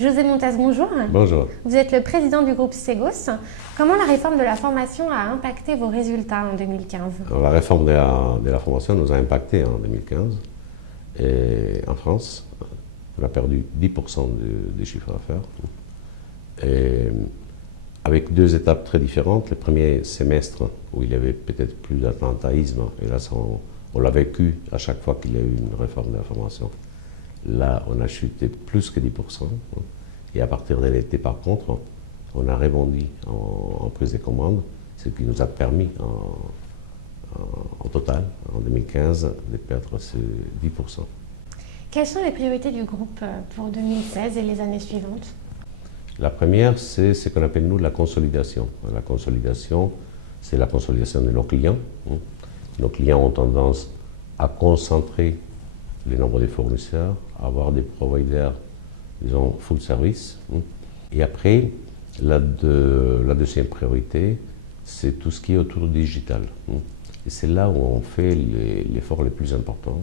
José Montes, bonjour. Bonjour. Vous êtes le président du groupe Segos. Comment la réforme de la formation a impacté vos résultats en 2015? La réforme de la formation nous a impacté en 2015. Et en France, on a perdu 10% des chiffres d'affaires. Et avec deux étapes très différentes. Le premier semestre, où il y avait peut-être plus d'attentisme, et là, on l'a vécu à chaque fois qu'il y a eu une réforme de la formation. Là, on a chuté plus que 10%. Et à partir de l'été, par contre, on a rebondi en prise de commande, ce qui nous a permis, en total, en 2015, de perdre ce 10%. Quelles sont les priorités du groupe pour 2016 et les années suivantes? La première, c'est ce qu'on appelle, nous, la consolidation. La consolidation, c'est la consolidation de nos clients. Nos clients ont tendance à concentrer le nombre de fournisseurs, à avoir des providers, disons, full service. Et après, la deuxième priorité, c'est tout ce qui est autour du digital. Et c'est là où on fait l'effort le plus important.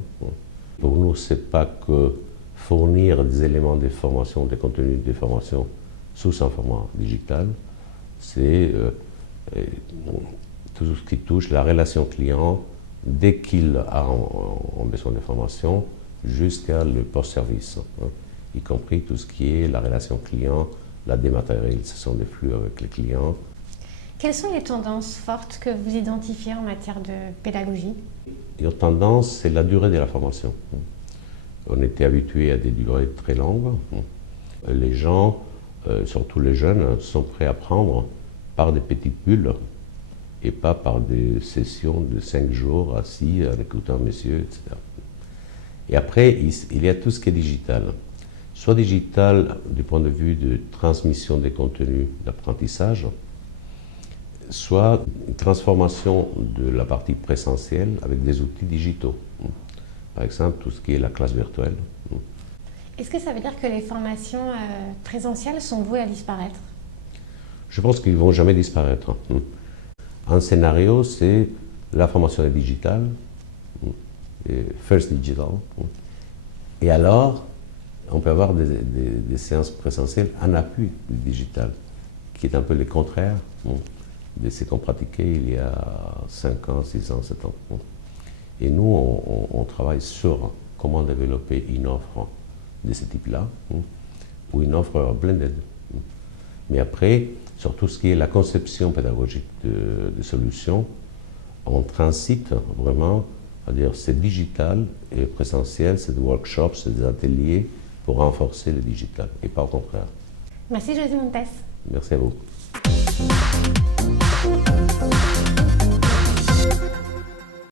Pour nous, ce n'est pas que fournir des éléments de formation, des contenus de formation sous un format digital, c'est tout ce qui touche la relation client dès qu'il a besoin de formation jusqu'à le post-service, y compris tout ce qui est la relation client, la dématérialisation des flux avec les clients. Quelles sont les tendances fortes que vous identifiez en matière de pédagogie? Une tendance, c'est la durée de la formation. On était habitué à des durées très longues. Les gens, surtout les jeunes, sont prêts à prendre par des petites bulles et pas par des sessions de 5 jours assis en écoutant monsieur, etc. Et après, il y a tout ce qui est digital. Soit digital du point de vue de transmission des contenus d'apprentissage, soit une transformation de la partie présentielle avec des outils digitaux. Par exemple, tout ce qui est la classe virtuelle. Est-ce que ça veut dire que les formations présentielles sont vouées à disparaître? Je pense qu'ils ne vont jamais disparaître. Un scénario, c'est la formation est digitale, first digital, et alors on peut avoir des séances présentielles en appui du digital, qui est un peu le contraire de ce qu'on pratiquait il y a 5 ans, 6 ans, 7 ans. Et nous, on travaille sur comment développer une offre de ce type-là, ou une offre blended. Mais après, sur tout ce qui est la conception pédagogique de solutions, on transite vraiment, c'est-à-dire c'est digital et présentiel, c'est des workshops, c'est des ateliers pour renforcer le digital, et pas au contraire. Merci José Montes. Merci à vous.